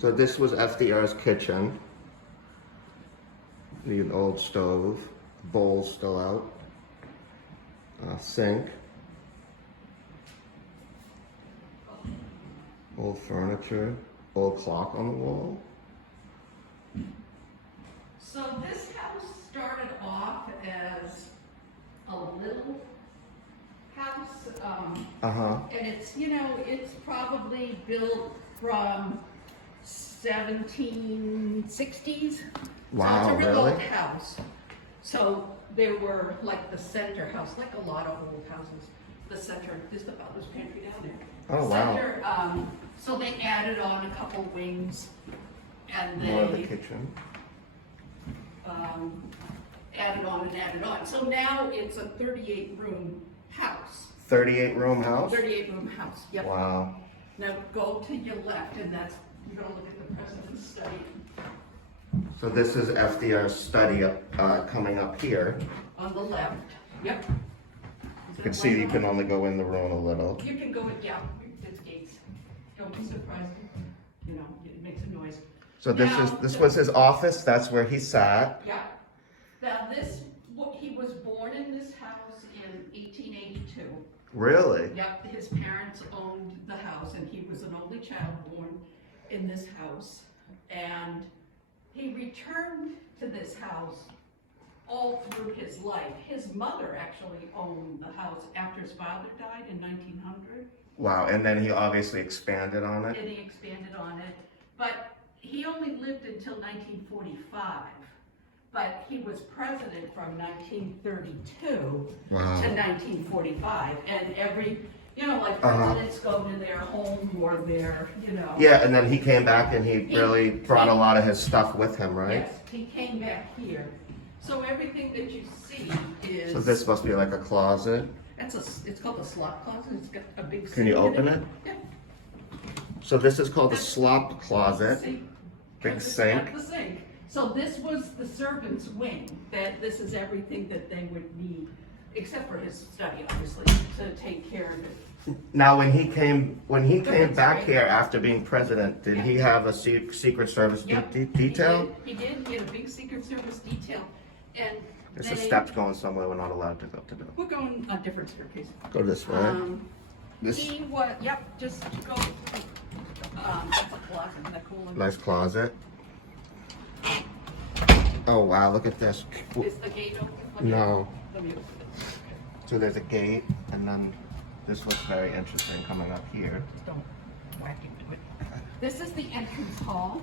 So this was FDR's kitchen. The old stove, bowls still out, sink, old furniture, old clock on the wall. So this house started off as a little house, and it's, you know, it's probably built from 1760s. Wow, so it's a real really? old house. So there were like the center house, like a lot of old houses. The center, there's the butler's pantry down there. Oh, Center, wow. So they added on a couple wings, and More of the they kitchen. added on and added on. So now it's a 38-room house. 38-room house? 38-room house. Yep. Wow. Now go to your left, and that's, you're gonna look at the president's study. So this is FDR's study coming up here. On the left. Yep. You can see you can only go in the room a little. You can go in, yeah, there's gates. Don't be surprised, you know, it makes a noise. So this was his office. That's where he sat. Yeah. Now he was born in this house in 1882. Really? Yep, his parents owned the house, and he was an only child born in this house. And he returned to this house all through his life. His mother actually owned the house after his father died in 1900. Wow. And then he obviously expanded on it. And he expanded on it. But he only lived until 1945. But he was president from 1932 Wow. to 1945. And every, you know, like presidents go to their home or their, you know. Yeah, and then he came back and he really brought a lot of his stuff with him, right? Yes, he came back here. So everything that you see is. So this must be like a closet. It's called a slop closet. It's got a big. Can you sink in open it? Yeah. So this is called the slop closet. Sink. Big It's sink. got the sink. So this was the servants' wing. That this is everything that they would need, except for his study, obviously, to take care of it. Now, when he came That's back right. here after being president, did he have a Secret Service Yep, detail? He did. He had a big Secret Service detail, and There's they, a steps going somewhere we're not allowed to go to. We're going on different staircase. Go this way. This He was. Yep. Just go. That's a closet. Isn't that cool? nice closet. Oh wow, look at this. Is the gate open? No. Let me open So there's a gate, and then this looks very interesting coming up here. it. Just don't whack into it. This is the entrance hall.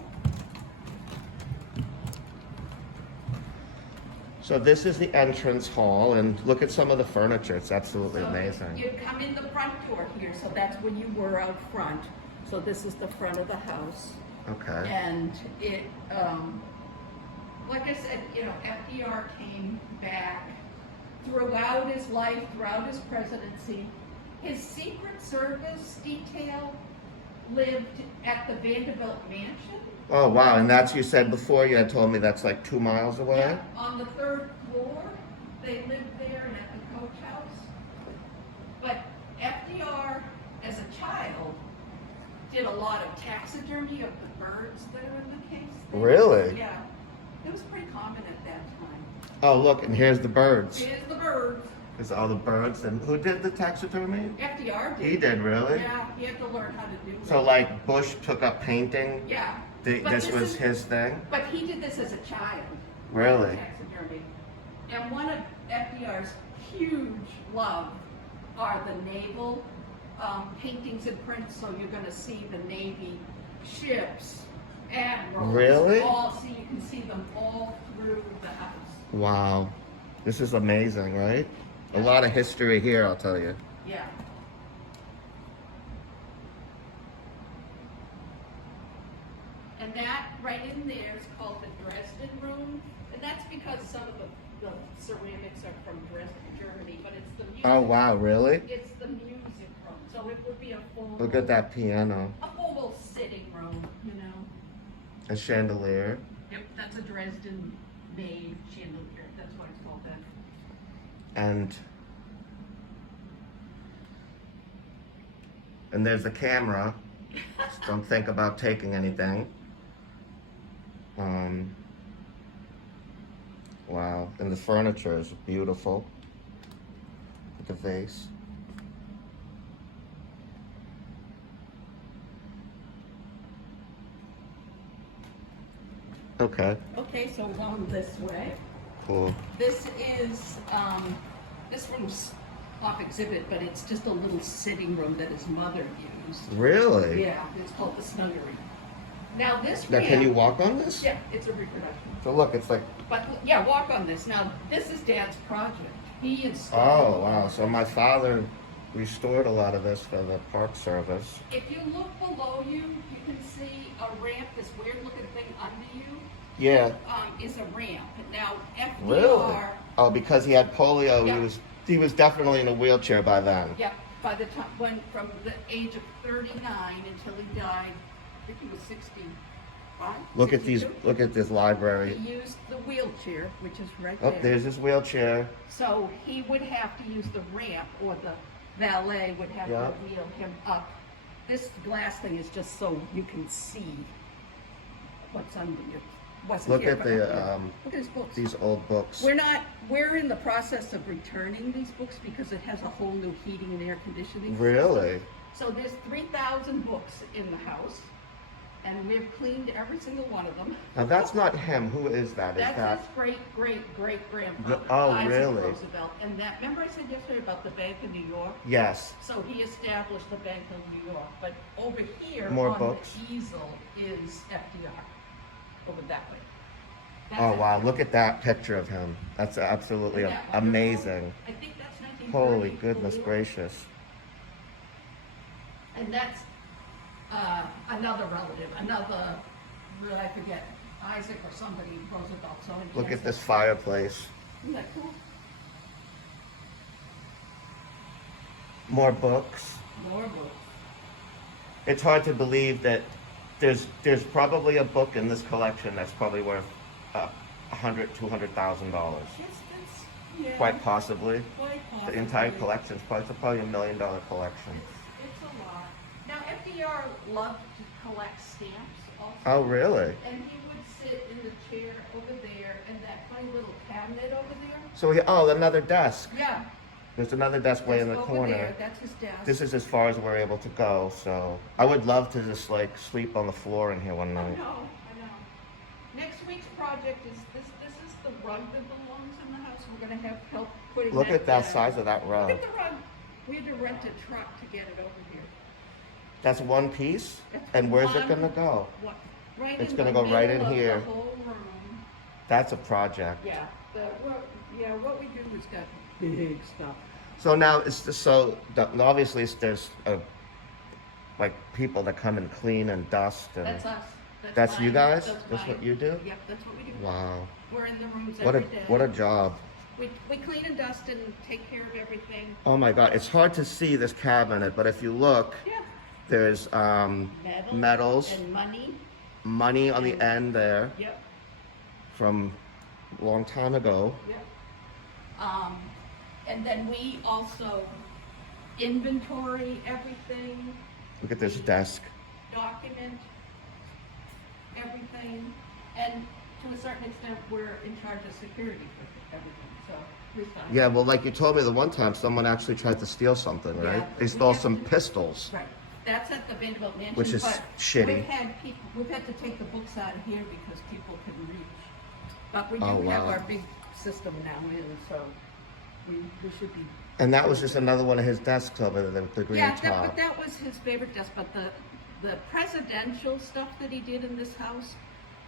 So this is the entrance hall, and look at some of the furniture. It's absolutely amazing. You'd come in the front door here, so that's when you were out front. So this is the front of the house. Okay. And it, like I said, you know, FDR came back throughout his life, throughout his presidency. His Secret Service detail lived at the Vanderbilt Mansion. Oh wow, and that's, you said before, you had told me that's like 2 miles away? Yeah, on the 3rd floor. They lived there and at the coach house. But FDR, as a child, did a lot of taxidermy of the birds that are in the case. Really? Yeah. It was pretty common at that time. Oh look, and here's the birds. Here's the birds. There's all the birds, and who did the taxidermy? FDR did. He did, really? Yeah, he had to learn how to do it. So like Bush took up painting? Yeah. But This was his thing? But he did this as a child. Really? Taxidermy. And one of FDR's huge love are the naval paintings and prints. So you're going to see the Navy ships, admirals. Really? So you can see them all through the house. Wow. This is amazing, right? A lot of history here, I'll tell you. Yeah. And that right in there is called the Dresden Room. And that's because some of the ceramics are from Dresden, Germany, but it's the music. Oh wow, really? It's the music room. So it would be a full. Look at that piano. A full sitting room, you know. A chandelier. Yep, that's a Dresden made chandelier. That's why it's called that. And there's a camera. Just don't think about taking anything. Um, wow, and the furniture is beautiful. The vase. Okay, Okay, so going this way. cool. This is, this room's off exhibit, but it's just a little sitting room that his mother used. Really? Yeah, it's called the Snuggery. Now this Now, ramp. can you walk on this? Yeah, it's a reproduction. So look, it's like, But yeah, walk on this. Now, this is Dad's project. He installed. oh wow. So my father restored a lot of this for the Park Service. If you look below you, you can see a ramp, this weird looking thing under you, Yeah. is a ramp. Now, FDR. Really? Oh, because he had polio, Yeah. he was definitely in a wheelchair by then. Yeah, by the time, when, from the age of 39 until he died, I think he was 65. Look at 62. look at this library. He used the wheelchair, which is right Oh, there. there's his wheelchair. So he would have to use the ramp, or the valet would have Yeah. to wheel him up. This glass thing is just so you can see what's under you. Wasn't Look here, at but the up here. Look at his books. these old books. We're in the process of returning these books because it has a whole new heating and air conditioning. Really? So there's 3,000 books in the house, and we've cleaned every single one of them. Now that's not him. Who is that? Is That's that? his great-great-great-grandfather, Oh, Isaac really? Roosevelt. And that, remember I said yesterday about the Bank of New York? Yes. So he established the Bank of New York. But over here More on books? the easel is FDR, over that way. That's Oh wow! FDR. Look at that picture of him. That's absolutely Isn't that wonderful? amazing. I think that's 1930. Holy goodness gracious! And that's another relative, I forget, Isaac or somebody, Roosevelt. So he Look has at this that. fireplace. Isn't that cool? More books. More books. It's hard to believe that there's probably a book in this collection that's probably worth $100,000, $200,000. Yes, that's, yeah. Quite possibly. Quite The entire possibly. collection's probably $1 million collection. It's a lot. Now, FDR loved to collect stamps also. Oh really? And he would sit in the chair over there and that funny little cabinet over there. So another desk. Yeah. There's another desk way in the Over corner. there, that's his desk. This is as far as we're able to go, so I would love to just like sleep on the floor in here one I night. know. Next week's project is this is the rug that belongs in the house. We're gonna have help putting Look at that down. size of that Look rug. at the rug. We had to rent a truck to get it over here. That's one piece? That's And where's it one- gonna go? What, right It's in gonna the go right in middle of here. The whole room. That's a project. Yeah. What we do is got big stuff. So now obviously there's like people that come and clean and dust and That's us. That's you mine. guys? That's That's what mine. you do? Yep, that's what we do. wow. We're in the rooms What a every day. what a job. We clean and dust and take care of everything. Oh my god, it's hard to see this cabinet, but if you look, Yeah. there's medals, And money. money on the end there Yep. from a long time ago. Yep. And then we also inventory everything, Look at this desk. document everything, and to a certain extent, we're in charge of security for everything, so we're fine. Yeah, well, like you told me the one time, someone actually tried to steal something, right? Yeah, They we stole have some to- pistols. Right, that's at the Vanderbilt Mansion. Which is but shitty. We've had to take the books out of here because people couldn't reach. But we do Oh, have wow. our big system now in, so we should be. And that was just another one of his desks over there, the green Yeah, top. but that was his favorite desk, but the presidential stuff that he did in this house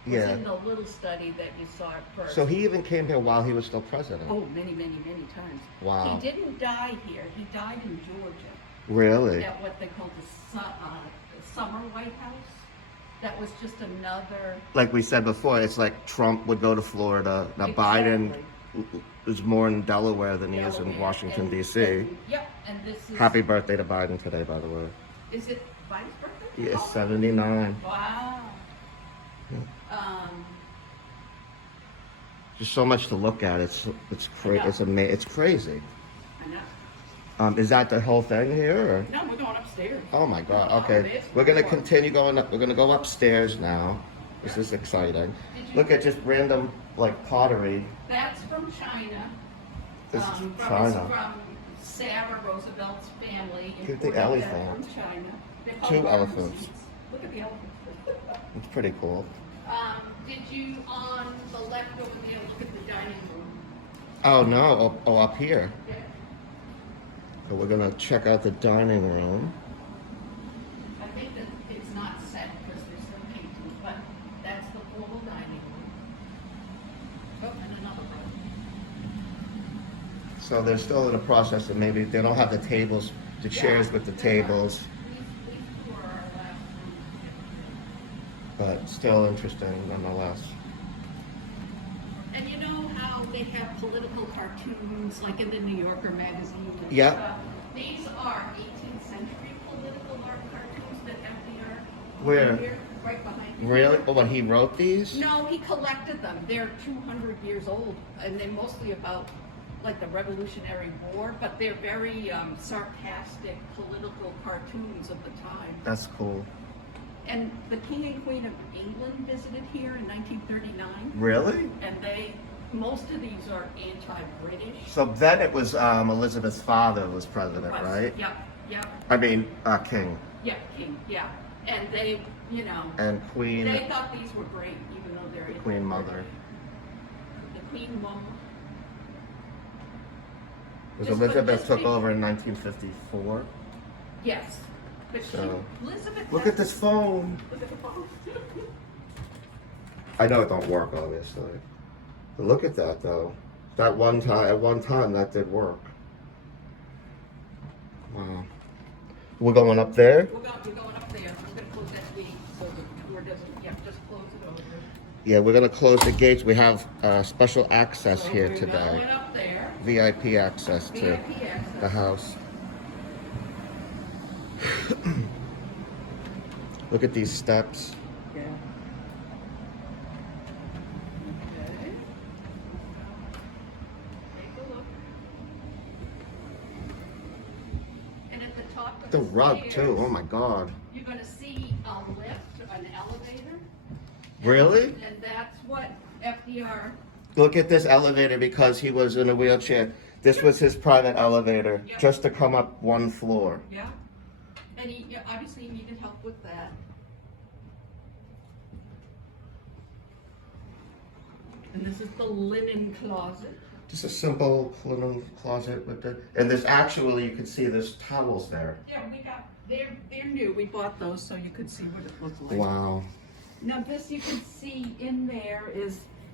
was Yeah. in the little study that you saw at first. So he even came here while he was still president. Oh, many, many, many times. Wow. He didn't die here, he died in Georgia, Really? at what they called the summer White House. That was just another. Like we said before, it's like Trump would go to Florida. Now Biden is more in Delaware than he is in Delaware, Washington, and- D.C. Yep, and this is. Happy birthday to Biden today, by the way. Is it Biden's birthday? He is Oh, 79. wow. Just so much to look at. It's crazy. I know. Is that the whole thing here? Or? No, we're going upstairs. Oh my God. Oh, Okay, this we're gonna floor. continue going up. We're gonna go upstairs now. This is exciting. Did you- Look at just random, like, pottery. That's from China. This is From Sarah Roosevelt's family. Look at the imported that elephant. From China. They're called 2 garden elephants. seats. Look at the elephants. It's pretty cool. Did you, on the left over there, look at the dining room? Oh, no. Oh, up here. Yeah. So we're going to check out the dining room. I think that it's not set because there's some painting, but that's the formal dining room. Oh, and another room. So they're still in the process of maybe they don't have the tables, the chairs with the tables, These two are our last room. but still interesting nonetheless. And you know how they have political cartoons, like in the New Yorker magazine? And Yeah. stuff? These are 18th century political art cartoons that FDR. Where? Here, right behind you. Really? Oh, when he wrote these? No, he collected them. They're 200 years old, and they're mostly about like the Revolutionary War, but they're very sarcastic political cartoons of the time. That's cool. And the King and Queen of England visited here in 1939, Really? and most of these are anti-British. So then it was Elizabeth's father was president, right? Yep, yep, I mean, king. yeah, King, yeah. And they, you know, And queen, they thought these were great, even though they're queen mother. The Queen Mum. Because Elizabeth took over in 1954. Yes. But So, Elizabeth. Look at this phone. Look at the phone. I know it don't work, obviously. But look at that, though. At one time, that did work. Wow. We're going up there? We're going up there. I'm gonna close that gate so the door doesn't, just close it over. Yeah, we're going to close the gates. We have special access So here we're today. going up there. VIP access to VIP access. the house. Look at these steps. Yeah. Okay. Take a look. And at the top of The rug, stairs, too. Oh, my God. You're gonna see a lift, an elevator. Really? And that's what FDR, Look at this elevator because he was in a wheelchair. This was his private elevator, Yep. just to come up one floor. yeah. And he obviously needed help with that. And this is the linen closet. Just a simple linen closet with the, and there's actually, you can see there's towels there. Yeah, they're new. We bought those so you could see what it looked like. Wow. Now this you can see in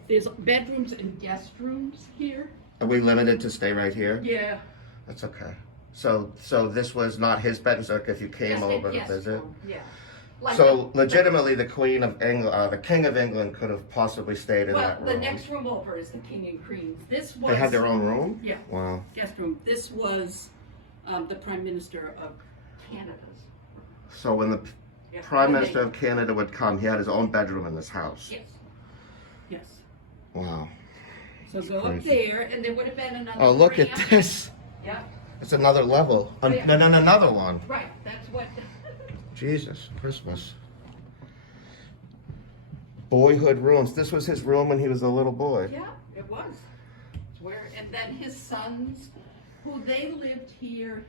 there's bedrooms and guest rooms here. Are we limited to stay right here? Yeah. That's okay. So this was not his bedroom, so if you came Yes, over to guest visit? room, yeah. Like So legitimately, the Queen of England, the King of England could have possibly stayed in well, that room. the next room over is the King and Queen. This was They had their own room? Yeah. Wow. Guest room. This was the Prime Minister of Canada's. So when the Yeah. Prime And they- Minister of Canada would come, he had his own bedroom in this house. Yes. Yes. Wow. So go crazy. up there, and there would have been another. Oh, look at ramp. this. Yeah. It's another level. Oh, yeah. And then another one. Right. That's what. Jesus, Christmas. Boyhood rooms. This was his room when he was a little boy. Yeah, it was. It's where, and then his sons, who they lived here.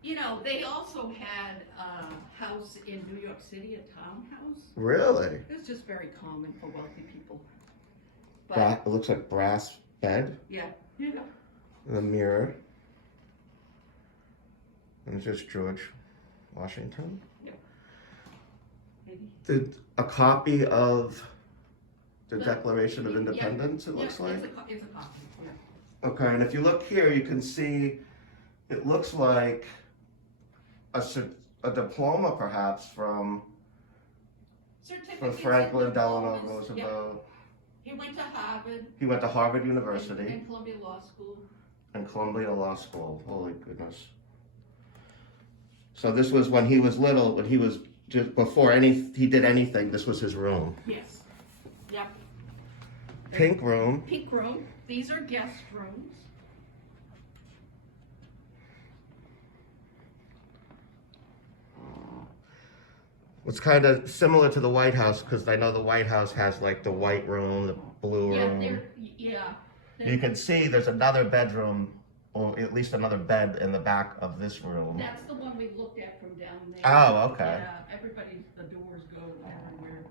You know, they also had a house in New York City, a townhouse. Really? It was just very common for wealthy people. It looks like brass bed. Yeah, you know. The mirror. And it's just George Washington. Yeah. Did a copy of the The- Declaration of yeah, Independence, it looks like? It's a copy, yeah. Okay, and if you look here, you can see it looks like a diploma perhaps from Certificates Franklin and Delano diplomas, yeah. Roosevelt. He went to Harvard. He went to Harvard University And Columbia Law School. and Columbia Law School. Holy goodness. So this was when he was little, when he was just before he did anything, this was his room. Yes. Yep. Pink room. Pink room. These are guest rooms. It's kind of similar to the White House, because I know the White House has like the white room, the blue Yeah, room. yeah. You can see there's another bedroom, or at least another bed in the back of this room. That's the one we looked at from down there. Oh, okay. Yeah, everybody's, the doors go everywhere.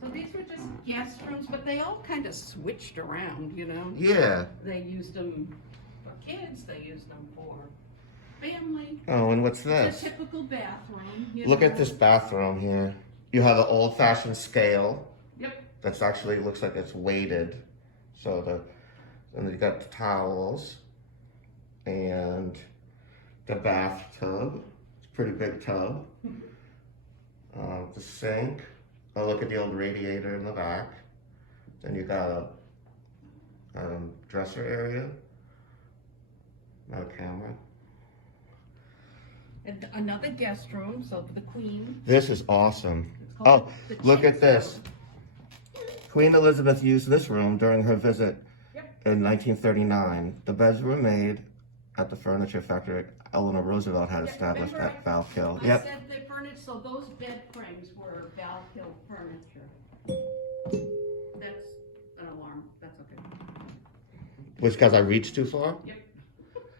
So these were just guest rooms, but they all kind of switched around, you know? Yeah. They used them for kids, they used them for family. Oh, and what's It's a this? typical bathroom. You Look know? at this bathroom here. You have an old-fashioned scale. Yep. That's actually looks like it's weighted. So and you got the towels and the bathtub. It's a pretty big tub. The sink. Oh, look at the old radiator in the back. Then you got a dresser area. Another camera. And another guest room, so for the Queen. This is awesome. It's Oh, called the look at Chancellor this. Room. Queen Elizabeth used this room during her visit Yep. in 1939. The beds were made at the furniture factory Eleanor Roosevelt had Yeah, established remember at Val Hill. I Yep. said the furniture, so those bed frames were Val Hill furniture. That's an alarm, that's okay. Was because I reached too far? Yep.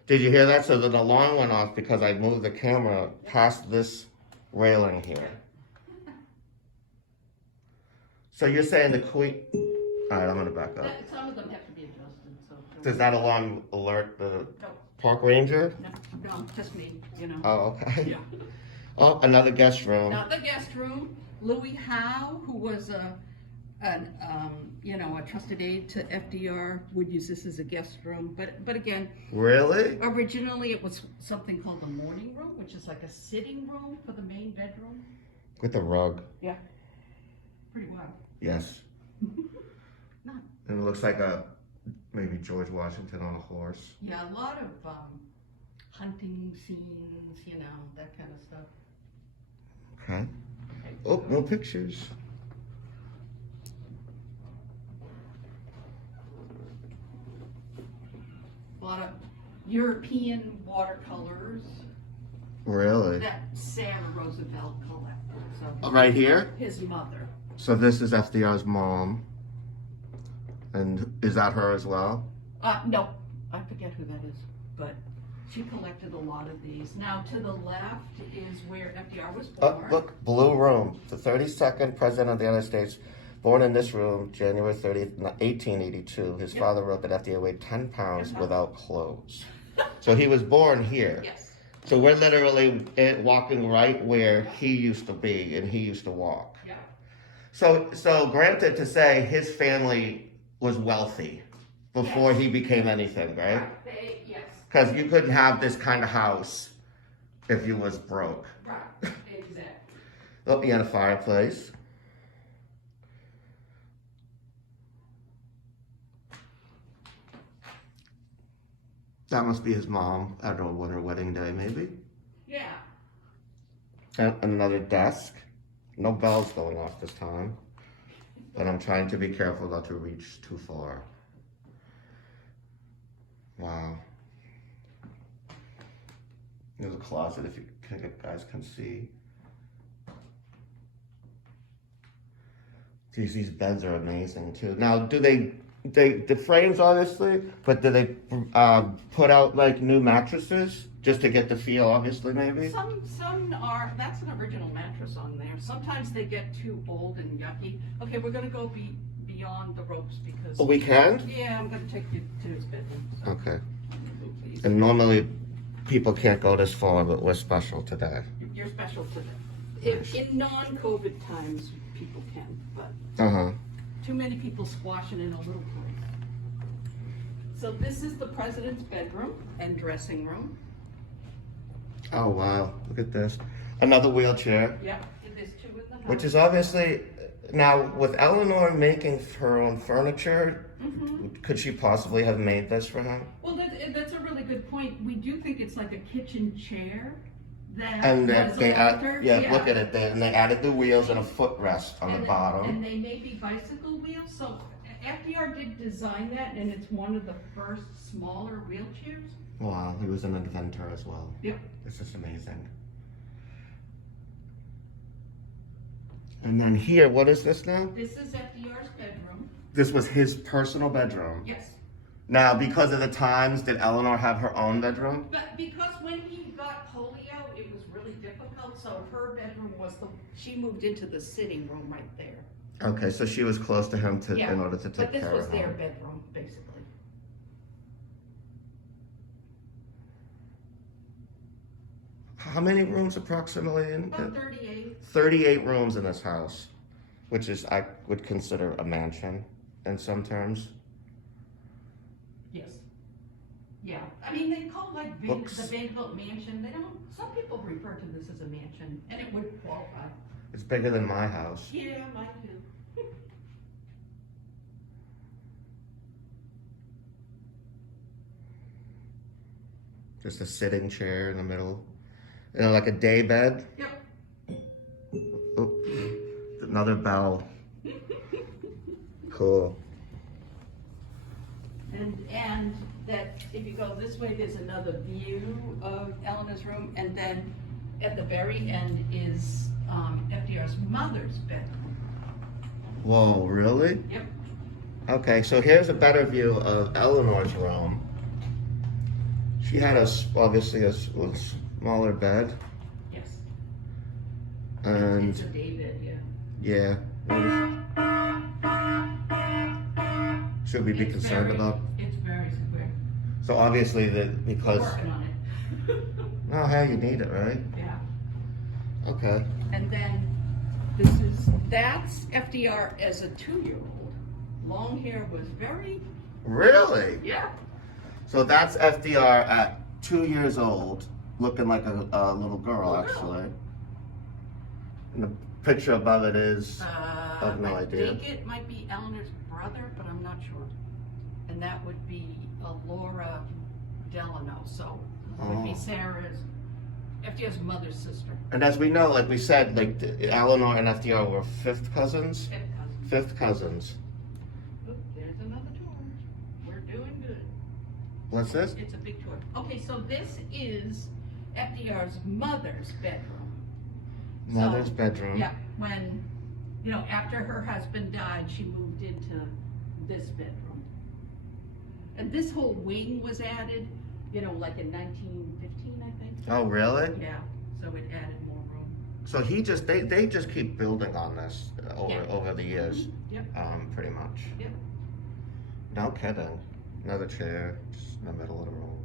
Did you hear that? So the alarm went off because I moved the camera past this railing here. So you're saying the Queen... All right, I'm gonna back up. Some of them have to be adjusted, so. Does that alarm alert the No, park ranger? no, just me, you know. Oh, okay. Yeah. Oh, another guest room. Not the guest room. Louis Howe, who was a trusted aide to FDR, would use this as a guest room. But again, Really? originally it was something called the morning room, which is like a sitting room for the main bedroom. With the rug. Yeah. Pretty wild. Yes. No. And it looks like maybe George Washington on a horse. Yeah, a lot of hunting scenes, you know, that kind of stuff. Okay. Oh, no pictures. A lot of European watercolors Really? that Sarah Roosevelt collected. So Right here? his mother. So this is FDR's mom. And is that her as well? No, I forget who that is, but she collected a lot of these. Now to the left is where FDR was born. Look, blue room. The 32nd President of the United States, born in this room, January 30th, 1882. His father wrote that FDR weighed 10 pounds without clothes. So he was born here. Yes. So we're literally walking right where he used to be and he used to walk. Yeah. So granted to say his family was wealthy before he became anything, right? Yes. Because you couldn't have this kind of house if you was broke. Right. Exactly. Oh, you had a fireplace. That must be his mom. I don't know what her wedding day, maybe. Yeah. And another desk. No bells going off this time. But I'm trying to be careful not to reach too far. Wow. There's a closet if you guys can see. These beds are amazing too. Now, do the frames obviously, but do they put out like new mattresses just to get the feel, obviously, maybe? Some are, that's an original mattress on there. Sometimes they get too old and yucky. Okay, we're gonna go beyond the ropes because. Oh, we can? Yeah, I'm gonna take you to his bedroom. So. Okay. Please. And normally people can't go this far, but we're special today. You're special today. If in non-COVID times, people can, but Uh-huh. too many people squashing in a little place. So this is the president's bedroom and dressing room. Oh, wow. Look at this. Another wheelchair, Yep, there's two in the house. which is obviously, now with Eleanor making her own furniture, could she possibly have made this for him? Well, that's a really good point. We do think it's like a kitchen chair that And was they altered. look at it, and they added the wheels and a footrest on the bottom. And they may be bicycle wheels, so FDR did design that, and it's one of the first smaller wheelchairs. Wow, he was an inventor as well. Yep. This is amazing. And then here, what is this now? This is FDR's bedroom. This was his personal bedroom. Yes. Now, because of the times, did Eleanor have her own bedroom? But because when he got polio, it was really difficult, so her bedroom was she moved into the sitting room right there. Okay, so she was close to him Yeah, in order to take but this care was of their him. bedroom, basically. How many rooms approximately? About 38. 38 rooms in this house, which is, I would consider a mansion in some terms. Yes. Yeah, I mean, they call like the Books. Vanderbilt mansion, they don't, some people refer to this as a mansion, and it would qualify. It's bigger than my house. Yeah, mine too. Just a sitting chair in the middle. You know, like a day bed. Yep. Oh, another bell. Cool. And that, if you go this way, there's another view of Eleanor's room, and then at the very end is FDR's mother's bedroom. Whoa, really? Yep. Okay, so here's a better view of Eleanor's room. She had obviously a smaller bed, Yes. and It's a day bed, yeah. Should we be It's concerned very- about? It's very square. So obviously We're because working on it. no, hey, you need it, right? Yeah. Okay. And then that's FDR as a 2-year-old. Long hair was very, Really? yeah. So that's FDR at 2 years old, looking like a little girl, Little girl. actually. And the picture above it is, I have no idea. I think it might be Eleanor's brother, but I'm not sure. And that would be Laura Delano, so it would be Oh. FDR's mother's sister. And as we know, like we said, like Eleanor and FDR were fifth cousins. Fifth cousin. Fifth cousins. Oop, there's another tour. We're doing good. What's this? It's a big tour. Okay, so this is FDR's mother's bedroom. Mother's So, bedroom. Yeah, when, after her husband died, she moved into this bedroom. And this whole wing was added, like in 1915, I think. Oh, really? Yeah, so it added more room. So they just keep building on this over the years. Yep. Pretty much. Yep. No kidding. Another chair, just in the middle of the room.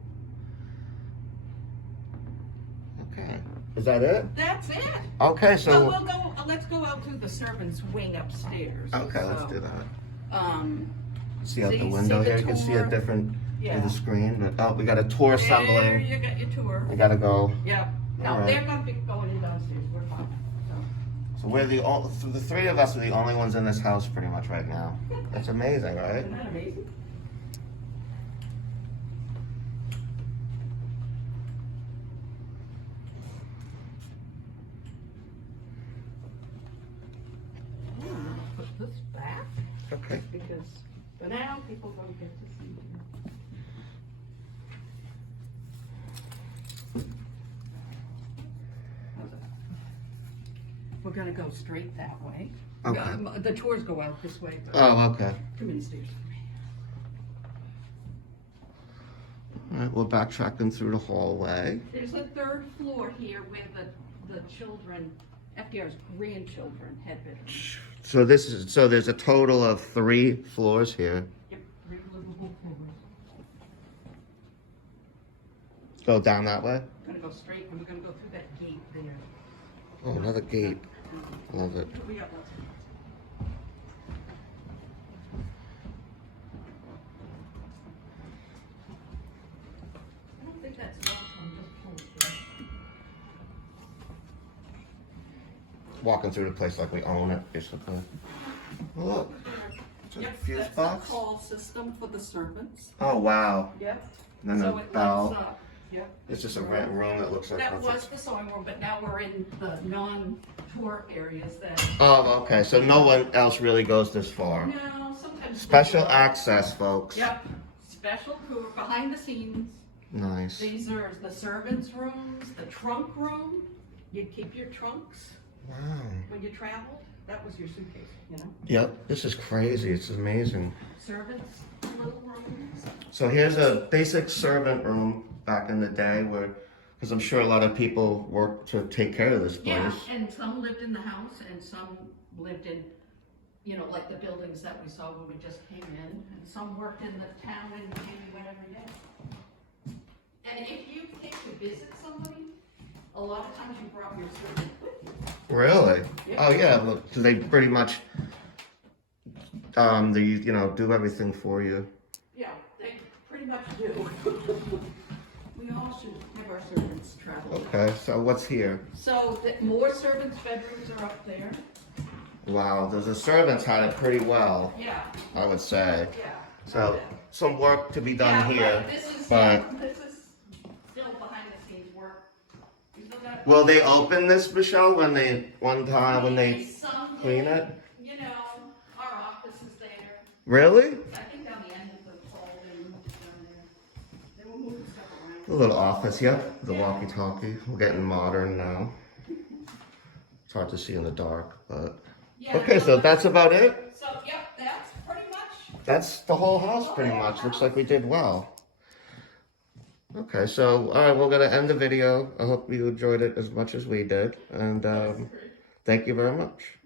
Okay. Is that it? That's it. Okay, So so. let's go out to the servants' wing upstairs. Okay, let's So, do that. Um, See out the See window the here, you can see a tour? different Yeah. through the screen. But, oh, we got a tour there assembling. you got your tour. We gotta go. Yep. No, All right. they're not going in downstairs. We're fine. So we're so the three of us are the only ones in this house pretty much right now. That's amazing, right? Isn't that amazing? Put this back Okay. because for now people don't get to see it. We're gonna go straight that way. Okay. The tours go out this way, but Oh, okay. come in the stairs. All right, we're backtracking through the hallway. There's a third floor here where the children, FDR's grandchildren had been. So there's a total of 3 floors here. Yep, 3 livable floors. Go down that way. Gonna go straight, and we're gonna go through that gate there. Oh, another gate. Love it. We got lots of gates. I don't think that's locked on this pole. Walking through the place like we own it, basically. Oh, look. It's a Yep, fuse that's box. the call system for the servants. Oh, wow. Yep. And then So the it bell. lights up. Yep. It's just a room that looks like That nothing. was the sewing room, but now we're in the non-tour areas that, Oh, okay. So no one else really goes this far. no, sometimes. Special people- access, folks. Yep, special tour, behind the scenes. Nice. These are the servants' rooms, the trunk room. You'd keep your trunks Wow. when you traveled. That was your suitcase, you know? Yep, this is crazy. It's amazing. Servants' little rooms. So here's a basic servant room back in the day where, because I'm sure a lot of people worked to take care of this place. Yeah, and some lived in the house and some lived in, you know, like the buildings that we saw when we just came in. And some worked in the town and came and went every day. And if you came to visit somebody, a lot of times you brought your servant with you. Really? Yeah. Oh yeah, look, so they pretty much, they, you know, do everything for you. Yeah, they pretty much do. We all should have our servants travel. Okay, so what's here? So more servants' bedrooms are up there. Wow, the servants had it pretty well, Yeah, I would say. yeah. So some work to be done Yeah, here, but this is still behind the scenes work. You still gotta- will they open this, Michelle, when they Someday, clean it? You know, our office is there. Really? I think on the end of the hall they moved down there. They were moving stuff around. A little office, yep. The walkie-talkie. We're getting modern now. It's hard to see in the dark, but Yeah, okay. So that's about it. So, yep, that's pretty much. That's the whole house, pretty much. Looks like we did well. Okay, so all right, we're gonna end the video. I hope you enjoyed it as much as we did, and thank you very much.